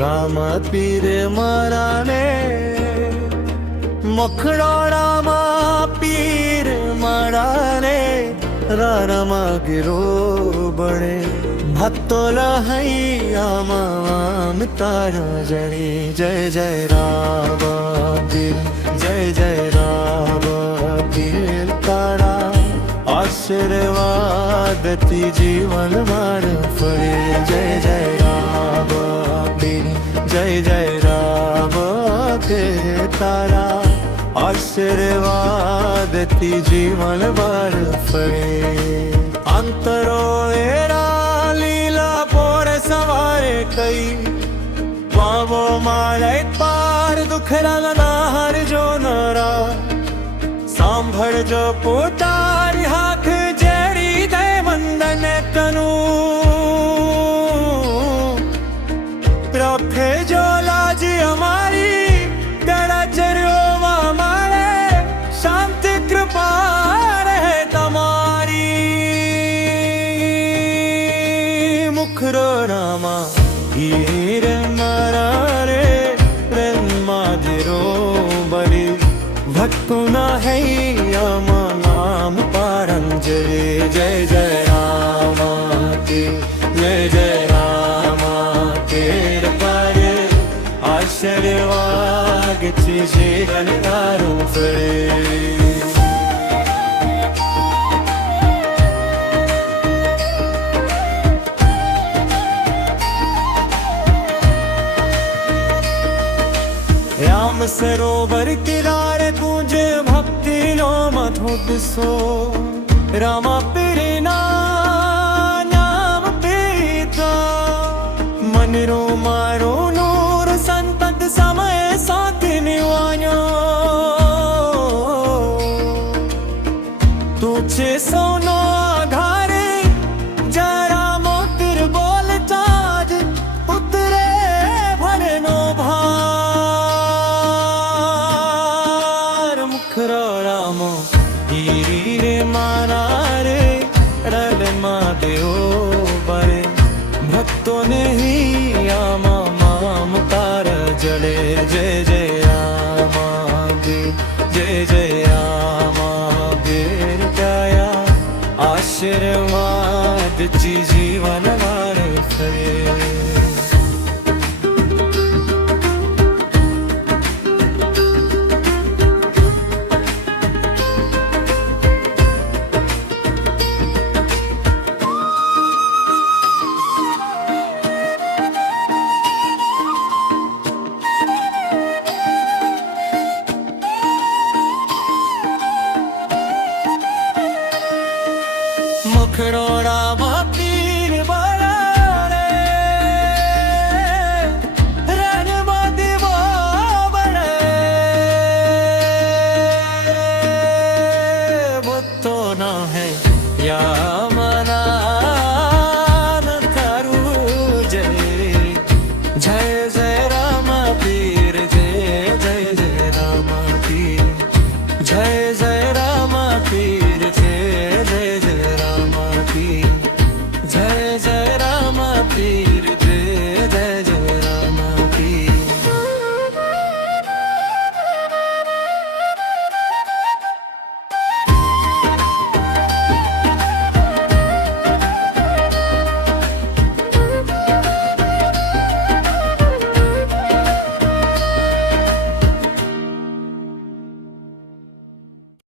રામ પીર મારા ને મખડો રામ પીર મારા ને રામા ગીરો બળે ભક્તો લહૈયામાં તારા જણી જય જય રામ પીર જય જય રામ પીર તારા આશીર્વાદથી જીવન માર ફળે જય જય રામ પીર જય જય રામ પીર તારા આશીર્વાદથી જીવન માર ફળે અંતરો એરા લીલા પોર સવારે કઈ પાવો મારે પાર દુખરા ના હરજો નરા સાંભળજો પોતારી હાથ જેડી દે વંદન કનું રખે જો લાજી અમારી ગળચર્યોમાં મારે શાંતિ કૃપા રહે તમારી મુખરો રામા હીર મારા રે પ્રેમાધીરો બળી ભક્તોના હૈયામાં નામ પારંજય જય જય રામ જય જય રામ તેર પારે આશીર્વાદથી જીવન તારું ફળે राम सरोवर किनारे तुझे भक्ति लो मधुद सो रामा पीर नाम पीता मन रो मारो नूर संतत समय साथ निवायो तुझे सोनो आधारे जरा मोतिर बोलता ज उतरे भरनो भार मुखरो रामो हीरी रे मारा रे रलमा देओ बरे भक्तों ने ही आमा माम तार जड़े जय जय आमा गे जय जय आमा गेर गाया आशीर्वाद जी जीवन वार फरे